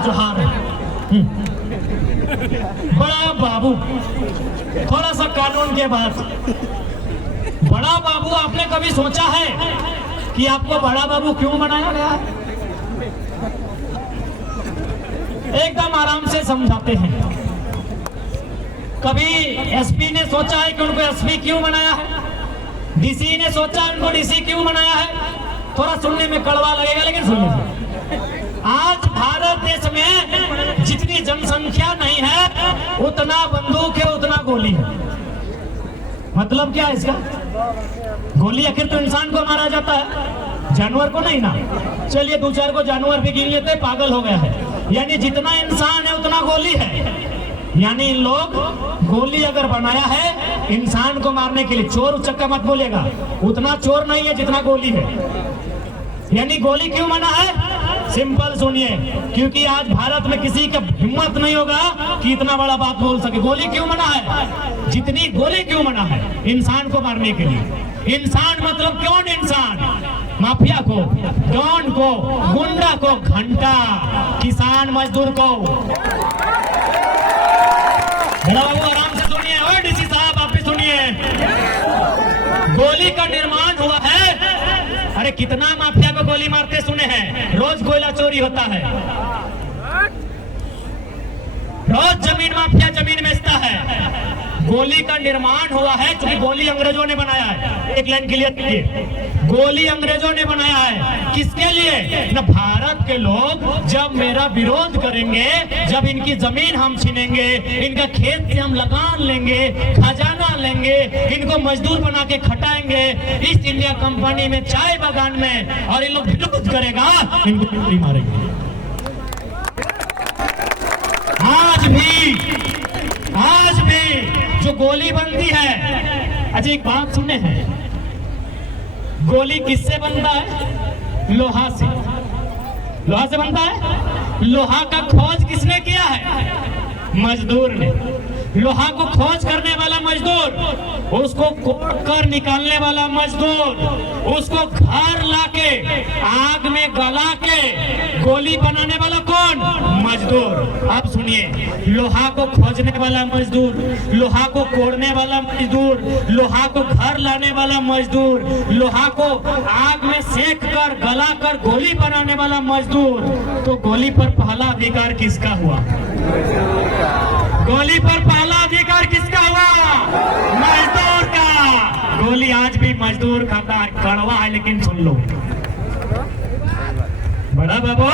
जोहार है। बड़ा बाबू, थोड़ा सा कानून के बाद, बड़ा बाबू, आपने कभी सोचा है कि आपको बड़ा बाबू क्यों बनाया गया है? एकदम आराम से समझाते हैं। कभी एसपी ने सोचा है कि उनको एसपी क्यों बनाया है? डीसी ने सोचा है उनको डीसी क्यों बनाया है? थोड़ा सुनने में कड़वा लगेगा, लेकिन सुन लीजिए। आज भारत देश में जितनी जनसंख्या नहीं है, उतना बंदूक है, उतना गोली है। मतलब क्या है इसका? गोली आखिर तो इंसान को मारा जाता है, जानवर को नहीं ना। चलिए दो चार को जानवर भी गिन लेते, पागल हो गया है। यानी जितना इंसान है उतना गोली है। यानी इन लोग गोली अगर बनाया है इंसान को मारने के लिए, चोर उचक्का मत बोलेगा, उतना चोर नहीं है जितना गोली है। यानी गोली क्यों बना है? सिंपल सुनिए, क्योंकि आज भारत में किसी का हिम्मत नहीं होगा कि इतना बड़ा बात बोल सके। गोली क्यों बना है? जितनी गोली क्यों बना है? इंसान को मारने के लिए। इंसान मतलब कौन इंसान? माफिया को, डॉन को, गुंडा को, घंटा, किसान मजदूर को। आराम से सुनिए, और डीसी साहब आप भी सुनिए। गोली का निर्माण हुआ है। अरे कितना माफिया को गोली मारते सुने हैं? रोज कोयला चोरी होता है, रोज जमीन माफिया जमीन बेचता है। गोली का निर्माण हुआ है क्योंकि गोली अंग्रेजों ने बनाया है। एक लाइन क्लियर कीजिए, गोली अंग्रेजों ने बनाया है। किसके लिए? न भारत के लोग जब मेरा विरोध करेंगे, जब इनकी जमीन हम छीनेंगे, इनका खेत से हम लगान लेंगे, खजाना लेंगे, इनको मजदूर बना के खटाएंगे ईस्ट इंडिया कंपनी में, चाय बागान में, और इन लोग विरोध करेगा, इनको गोली मारेंगे। आज भी जो गोली बनती है, अच्छा एक बात सुने हैं, गोली किससे बनता है? लोहा से। लोहा से बनता है। लोहा का खोज किसने किया है? मजदूर ने। लोहा को खोज करने वाला मजदूर, उसको कोड़ कर निकालने वाला मजदूर, उसको घर लाके आग में गला के गोली बनाने वाला कौन? मजदूर। अब सुनिए, लोहा को खोजने वाला मजदूर, लोहा को कोड़ने वाला मजदूर, लोहा को घर लाने वाला मजदूर, लोहा को आग में सेक कर गला कर गोली बनाने वाला मजदूर, तो गोली पर पहला अधिकार किसका हुआ? गोली पर पहला अधिकार किसका हुआ? मजदूर का। गोली आज भी मजदूर खाता है, कड़वा है, लेकिन सुन लो बड़ा बाबू,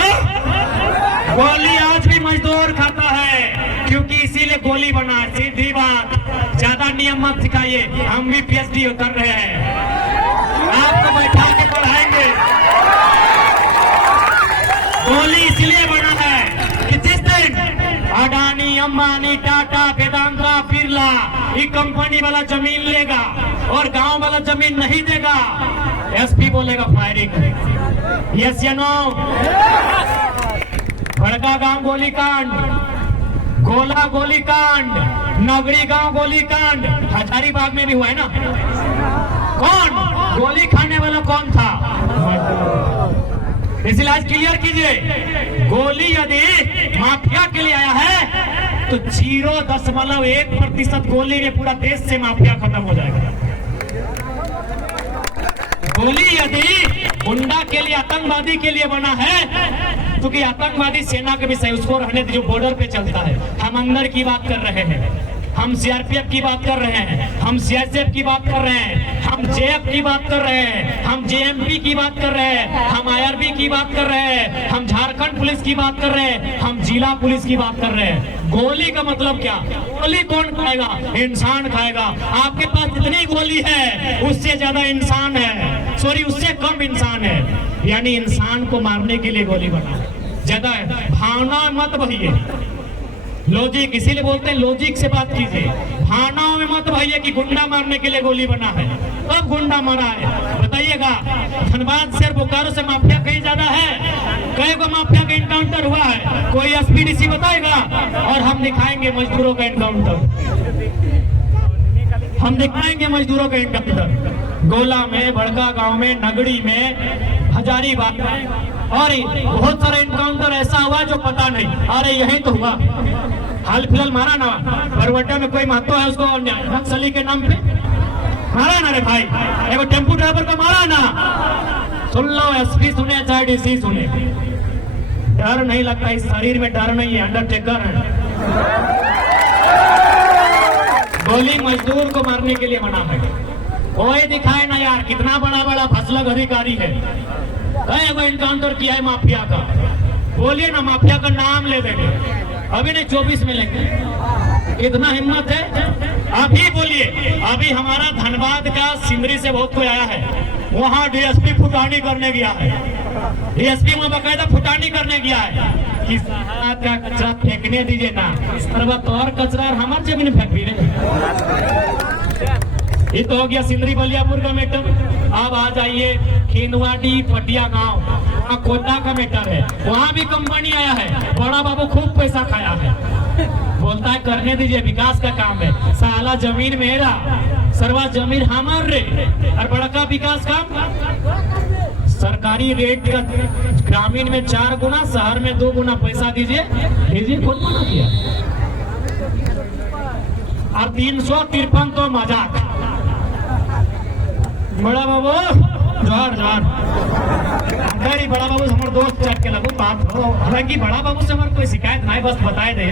गोली आज भी मजदूर खाता है, क्योंकि इसीलिए गोली बना। सीधी बात, ज्यादा नियम मत सिखाइए, हम भी पीएचडी कर रहे हैं, आपको बैठा के पढ़ाएंगे। गोली इसलिए बना है कि जिस दिन अडानी, अंबानी, टाटा, वेदांता, बिरला ये कंपनी वाला जमीन लेगा और गांव वाला जमीन नहीं देगा, एसपी बोलेगा फायरिंग। यस या नो? बड़का गांव गोलीकांड, गोला गोलीकांड, नगरी गांव गोलीकांड, हजारीबाग में भी हुआ है ना। कौन गोली खाने वाला कौन था? इसलिए आज क्लियर कीजिए, गोली यदि माफिया के लिए आया है तो 0.1% गोली में पूरा देश से माफिया खत्म हो जाएगा। गोली यदि गुंडा के लिए, आतंकवादी के लिए बना है, क्योंकि आतंकवादी सेना के भी सही, उसको रहने जो बॉर्डर पे चलता है। हम अंदर की बात कर रहे हैं, हम सीआरपीएफ की बात कर रहे हैं, हम सीआईएसएफ की बात कर रहे हैं, हम जेएफ की बात कर रहे हैं, हम जेएमपी की बात कर रहे हैं, हम आईआरबी की बात कर रहे हैं, हम झारखंड पुलिस की बात कर रहे हैं, हम जिला पुलिस की बात कर रहे हैं। गोली का मतलब क्या? गोली कौन खाएगा? इंसान खाएगा। आपके पास जितनी गोली है उससे ज्यादा इंसान है, सॉरी उससे कम इंसान है। यानी इंसान को मारने के लिए गोली बना ज्यादा है। भावना मत बहिए, लॉजिक, इसीलिए बोलते हैं लॉजिक से बात कीजिए। भावनाओं में मत भैया कि गुंडा मारने के लिए गोली बना है, अब गुंडा मारा है। बताइएगा, धनबाद से बोकारो से माफिया कहीं ज्यादा है? कई को माफिया का एनकाउंटर हुआ है? कोई एसपीडीसी बताएगा? और हम दिखाएंगे मजदूरों का एनकाउंटर, हम दिखाएंगे मजदूरों का एनकाउंटर। गोला में, बड़का गांव में, नगड़ी में, हजारीबाग में, और बहुत सारे एनकाउंटर ऐसा हुआ जो तो पता नहीं, अरे यही तो हुआ। हाल फिलहाल मारा ना बरवट्टा में, कोई महत्व है उसको नक्सली के नाम पे मारा ना रे भाई, एगो टेम्पू ड्राइवर को मारा ना। सुन लो, एसपी सुने चाहे डीसी सुने, डर नहीं लगता, इस शरीर में डर नहीं है, अंडरटेकर है। गोली मजदूर को मारने के लिए बना है। कोई दिखाए ना यार, कितना बड़ा बड़ा फसलक अधिकारी है, कई वो इनकाउंटर किया है माफिया का। बोलिए ना, माफिया का नाम ले देंगे, अभी नहीं 24 में लेंगे। इतना हिम्मत है, अभी बोलिए। अभी हमारा धनबाद का सिमरी से बहुत कोई आया है, वहाँ डीएसपी फुटानी करने गया है, डीएसपी वहाँ बकायदा फुटानी करने गया है कि का कचरा फेंकने दीजिए ना, इस तरह तो और कचरा हमारे जमीन फेंक भी रहे। ये तो हो गया सिंदरी बलियापुर का मैटर। अब आ जाइए खिनवाड़ी पटिया गांव, वहाँ कोयला का मैटर है, वहाँ भी कंपनी आया है, बड़ा बाबू खूब पैसा खाया है, बोलता है करने दीजिए, विकास का काम है। साला जमीन मेरा, सरवा जमीन हमार रे, और बड़ा का विकास काम सरकारी रेट का, ग्रामीण में 4 गुना, शहर में 2 गुना पैसा दीजिए, कौन मना किया? और 353 तो मजाक। बड़ा बाबू जोर जोर, अरे बड़ा बाबू हमारे दोस्त चट के लगू बात हो, हालांकि बड़ा बाबू से हमारे कोई शिकायत नहीं, बस बताए दे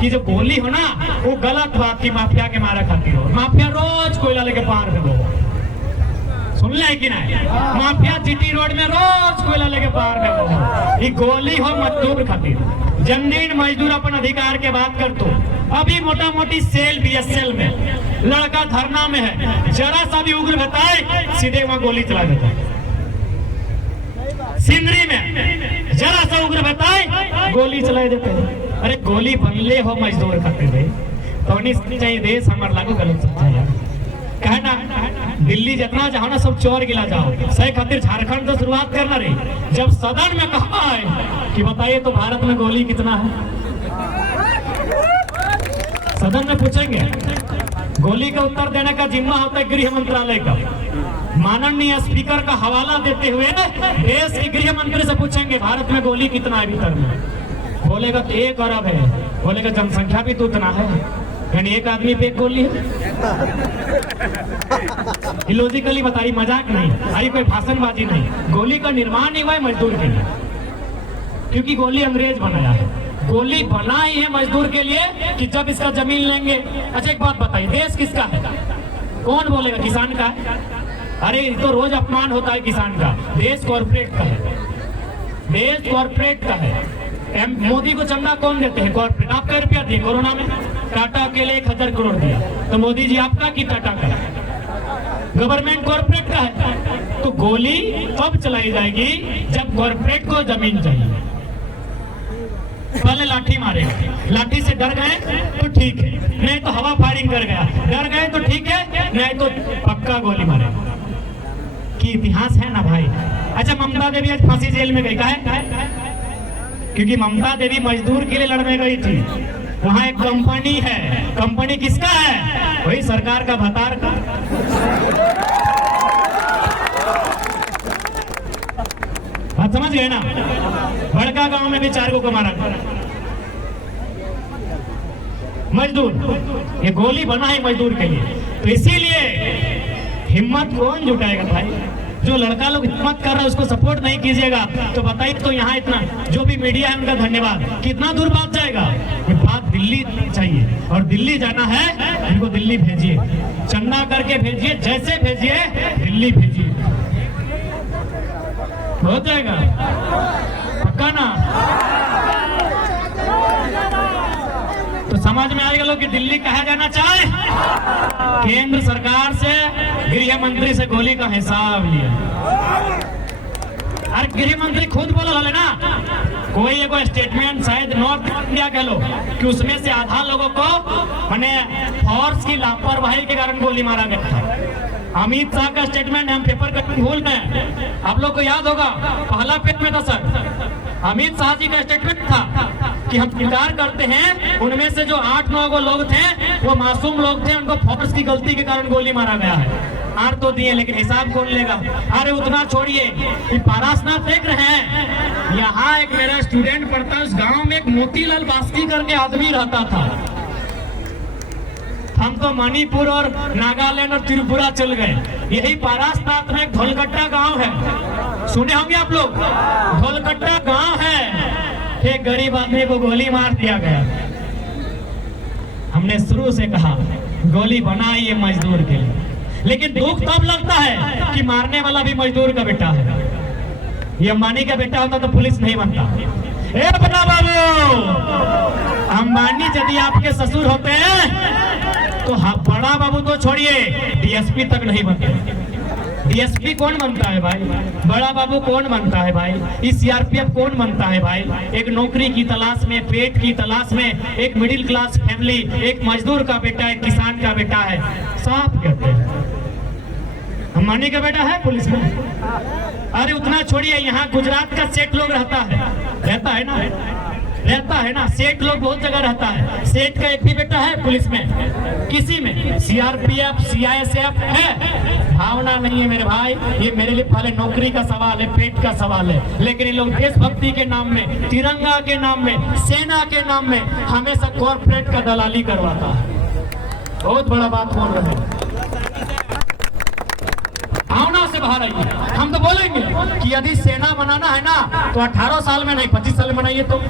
कि जो बोली हो ना वो गलत बात की, माफिया के मारा खाती हो। माफिया रोज कोयला लेके पार में हो, सुन ले कि नहीं? माफिया जीटी रोड में रोज कोयला लेके पार में हो। ये गोली हो मजदूर खातिर, जमीन मजदूर अपन अधिकार के बात कर। तो अभी मोटा मोटी सेल बीएसएल में लड़का धरना में है, जरा सा भी उग्र बताए सीधे वहां गोली चला देता है। सिंदरी में जरा सा उग्र बताए गोली चला देते हैं। अरे गोली बनले हो मजदूर खातिर भाई, तो नहीं चाहिए देश हमारे लागू गलत सच्चा यार। कहना दिल्ली जितना जाओ ना सब चोर गिला जाओ, सही खातिर झारखंड तो शुरुआत करना रही। जब सदन में कहा है कि बताइए तो भारत में गोली कितना है, सदन में पूछेंगे, गोली का उत्तर देने का जिम्मा होता है गृह मंत्रालय का। माननीय स्पीकर का हवाला देते हुए देश के गृह मंत्री से पूछेंगे भारत में गोली कितना है भीतर में, बोलेगा तो 1 अरब है, बोलेगा जनसंख्या भी तो उतना है, यानी एक आदमी पे 1 गोली है। लॉजिकली बताइए, मजाक नहीं, आई कोई भाषणबाजी नहीं। गोली का निर्माण नहीं हुआ है मजदूर के लिए, क्योंकि गोली अंग्रेज बनाया है। गोली बनाई है मजदूर के लिए कि जब इसका जमीन लेंगे। अच्छा एक बात बताइए, देश किसका है? कौन बोलेगा किसान का है? अरे तो रोज अपमान होता है किसान का। देश कॉर्पोरेट का है, देश कॉर्पोरेट का है। मोदी को चंदा कौन देते हैं? कॉर्पोरेट। आप क्या रुपया दिए कोरोना में? टाटा अकेले 1000 करोड़ दिया, तो मोदी जी आपका कि टाटा का? गवर्नमेंट कॉर्पोरेट का है। तो गोली कब चलाई जाएगी? जब कॉर्पोरेट को जमीन चाहिए। पहले लाठी मारेगा, लाठी से डर गए तो ठीक है, नहीं तो हवा फायरिंग कर गया, डर गए तो ठीक है, नहीं तो पक्का गोली मारेगा। कि इतिहास है ना भाई। अच्छा ममता देवी आज फांसी जेल में गई, काहे? क्योंकि ममता देवी मजदूर के लिए लड़ने गई थी। वहाँ एक कंपनी है, कंपनी किसका है? वही सरकार का, भतार का। आप समझ गए ना? बड़का गांव में भी 4 को मारा मजदूर। ये गोली बना है मजदूर के लिए, तो इसीलिए हिम्मत कौन जुटाएगा भाई? जो लड़का लोग हिम्मत कर रहा है उसको सपोर्ट नहीं कीजिएगा तो बताइए। तो यहाँ इतना जो भी मीडिया है उनका धन्यवाद। कितना दूर बात जाएगा? ये बात दिल्ली चाहिए, और दिल्ली जाना है इनको दिल्ली भेजिए, चंदा करके भेजिए, जैसे भेजिए दिल्ली भेजिए, हो जाएगा पक्का ना? तो समझ में आएगा लोग कि दिल्ली कहा जाना चाहे। केंद्र सरकार से, गृह मंत्री से गोली का हिसाब लिया। अरे गृह मंत्री खुद बोला है ना, कोई एगो स्टेटमेंट शायद नॉर्थ इंडिया कह लो कि उसमें से आधा लोगों को मैंने फोर्स की लापरवाही के कारण गोली मारा गया था। अमित शाह का स्टेटमेंट हम पेपर कटिंग भूल गए, आप लोग को याद होगा, पहला पेज में था सर। अमित शाह जी का स्टेटमेंट था कि हम स्वीकार करते हैं उनमें से जो 8-9 लोग थे वो मासूम लोग थे, उनको फोर्स की गलती के कारण गोली मारा गया है। मार तो दिए लेकिन हिसाब कौन लेगा? अरे उतना छोड़िए, पारसनाथ देख रहे हैं, यहाँ एक मेरा स्टूडेंट पढ़ता है, उस गांव में एक मोतीलाल बास्की करके आदमी रहता था। हम तो मणिपुर और नागालैंड और त्रिपुरा चल गए, यही पारसनाथ में एक धोलकट्टा गांव है, सुने होंगे आप लोग, धोलकट्टा गांव है। एक गरीब आदमी को गोली मार दिया गया। हमने शुरू से कहा गोली बनाई है मजदूर के लिए, लेकिन दुख तब लगता है कि मारने वाला भी मजदूर का बेटा है। ये अंबानी का बेटा होता तो पुलिस नहीं बनता। ए बड़ा बाबू, अंबानी यदि आपके ससुर होते हैं तो बड़ा बाबू तो छोड़िए, डीएसपी तक नहीं बनते। डीएसपी कौन बनता है भाई? बड़ा बाबू कौन बनता है भाई? इस सीआरपीएफ कौन बनता है भाई? एक नौकरी की तलाश में, पेट की तलाश में, एक मिडिल क्लास फैमिली, एक मजदूर का बेटा, एक किसान का बेटा है, साफ कहते हैं। अंबानी का बेटा है पुलिस में। अरे उतना छोड़िए, यहाँ गुजरात का सेठ लोग रहता है ना, सेठ लोग बहुत जगह रहता है। सेठ का एक भी बेटा है पुलिस में? किसी में? सीआरपीएफ, सीआईएसएफ है? भावना नहीं है मेरे भाई। ये मेरे लिए पहले नौकरी का सवाल है, पेट का सवाल है, लेकिन ये लोग देशभक्ति के नाम में, तिरंगा के नाम में, सेना के नाम में हमेशा कॉर्पोरेट का दलाली करवाता है। बहुत बड़ा बात बोल रहे हैं, भावना से बाहर आइए। हम तो बोलेंगे कि यदि सेना बनाना है ना तो 18 साल में नहीं 25 साल में बनाइए, तो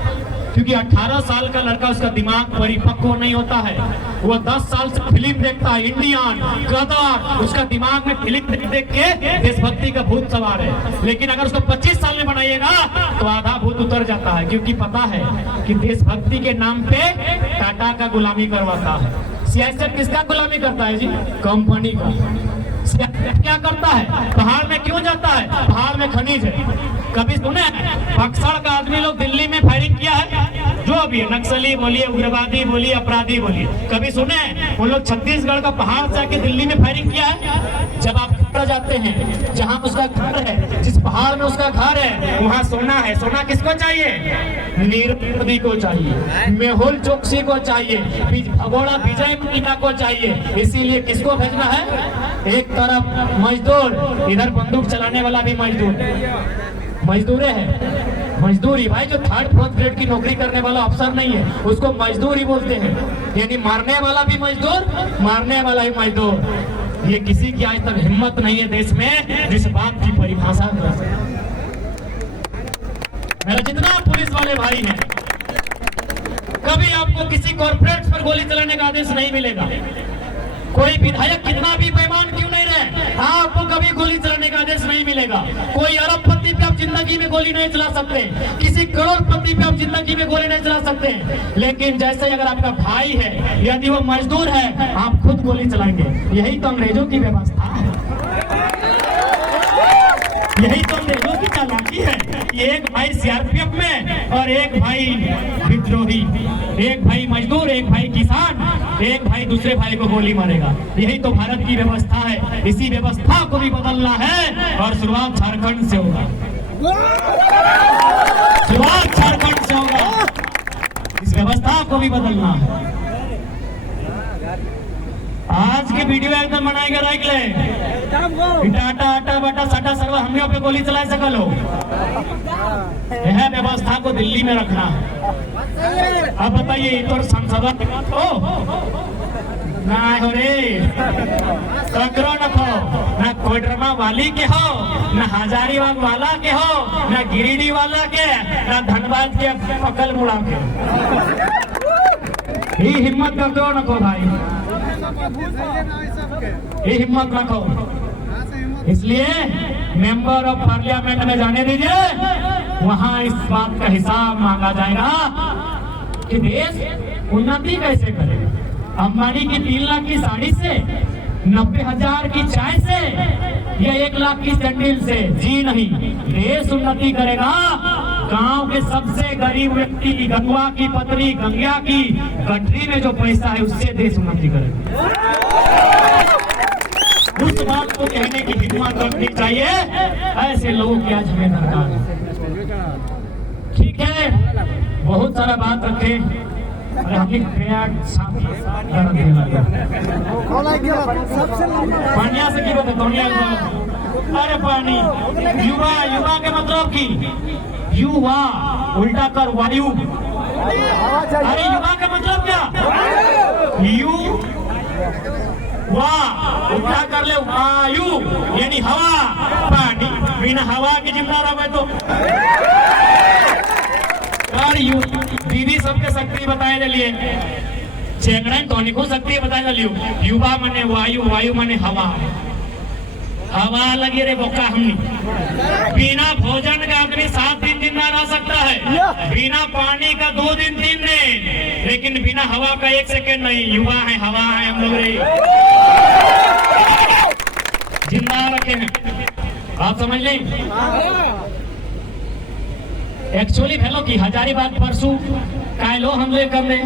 क्योंकि 18 साल का लड़का, उसका दिमाग परिपक्व नहीं होता है। वो 10 साल से फिल्म देखता है, इंडियन, गदर, उसका दिमाग में फिल्म देख के देशभक्ति का भूत सवार है। लेकिन अगर उसको 25 साल में बनाइएगा तो आधा भूत उतर जाता है, क्योंकि पता है कि देशभक्ति के नाम पे टाटा का गुलामी करवाता है। सीआईएसएफ किसका गुलामी करता है जी? कंपनी का। क्या करता है? पहाड़ में क्यों जाता है? पहाड़ में खनिज है। कभी सुने बक्सर का आदमी लोग दिल्ली में फायरिंग किया है? जो भी नक्सली बोलिए, उग्रवादी बोलिए, अपराधी बोलिए, कभी सुने उन लोग छत्तीसगढ़ का पहाड़ से आके दिल्ली में फायरिंग किया है? जब आप जाते हैं जहां उसका घर है, जिस पहाड़ में उसका घर है, वहां सोना है। सोना किसको चाहिए? नीरव मोदी को चाहिए, मेहुल चोकसी को चाहिए, भगोड़ा विजय मीना को चाहिए। इसीलिए किसको भेजना है? एक तरफ मजदूर, इधर बंदूक चलाने वाला भी मजदूरे है। मजदूरी भाई, जो 3rd 4th ग्रेड की नौकरी करने वाला अफसर नहीं है उसको मजदूर ही बोलते हैं। यानी मारने वाला भी मजदूर, मारने वाला ही मजदूर। ये किसी की आज तक हिम्मत नहीं है देश में जिस बात की परिभाषा कर सके। मेरा जितना पुलिस वाले भाई हैं, कभी आपको किसी कॉर्पोरेट पर गोली चलाने का आदेश नहीं मिलेगा। कोई विधायक कितना भी बेईमान क्यों नहीं रहे, आपको कभी गोली चलाने का आदेश नहीं मिलेगा। कोई अरबपति पे आप जिंदगी में गोली नहीं चला सकते, किसी करोड़पति पे आप जिंदगी में गोली नहीं चला सकते। लेकिन जैसे अगर आपका भाई है, यदि वो मजदूर है, आप खुद गोली चलाएंगे। यही तो अंग्रेजों की व्यवस्था है, यही तो अंग्रेजों की चालाकी है। एक भाई सीआरपीएफ में और एक भाई विद्रोही, एक भाई मजदूर, एक भाई किसान, एक भाई दूसरे भाई को गोली मारेगा। यही तो भारत की व्यवस्था है। इसी व्यवस्था को भी बदलना है और शुरुआत झारखंड से होगा, शुरुआत झारखंड से होगा। इस व्यवस्था को भी बदलना है। आज के वीडियो एकदम बनाएगा राइट ले टाटा आटा बाटा साटा सर्वा हमने पे गोली चला सका लो। यह व्यवस्था को दिल्ली में रखना है। अब बताइए तो संसद ना हो रे, ककरो न खो, ना कोडरमा वाली के हो, ना हजारीबाग वाला के हो, ना गिरिडीह वाला के, ना धनबाद के पकल मुड़ा के। ये हिम्मत ककरो न खो भाई, ये हिम्मत रखो। इसलिए मेंबर ऑफ पार्लियामेंट में जाने दीजिए, वहां इस बात का हिसाब मांगा जाएगा कि देश उन्नति कैसे करे। अंबानी की 3 लाख की साड़ी से, 90,000 की चाय से या 1 लाख की सैंडल से जी नहीं, देश उन्नति करेगा। गांव के सबसे गरीब व्यक्ति की गंगवा की पत्नी, गंगा की गठरी में जो पैसा है उससे देश उन्नति करेगा। उस बात को कहने की हिम्मत रखनी चाहिए। ऐसे लोगों की आज हमें दरकार है। ठीक है, बहुत सारा बात रखे, अरे हमने पेट साफ कर दिया पानिया से की बात है अरे पानी युवा युवा के मतलब की युवा उल्टा कर वायु। अरे युवा का मतलब क्या यू वाह उल्टा कर ले वायु यानी हवा पानी बिना हवा के जिंदा रहे तो यू दीदी सबके शक्ति बताए चलिए चेंगड़ा टोनी को शक्ति बताए चलियो युवा मने वायु वायु मने हवा हवा लगी रे बोका हमनी बिना भोजन का आदमी 7 दिन जिंदा रह सकता है बिना पानी का 2 दिन 3 दिन लेकिन बिना हवा का 1 सेकंड नहीं। युवा है हवा है हम लोग रे जिंदा रखे हैं आप समझ लें। एक्चुअली भेलो की हजारीबाग परसों कायलो हम लोग कर ले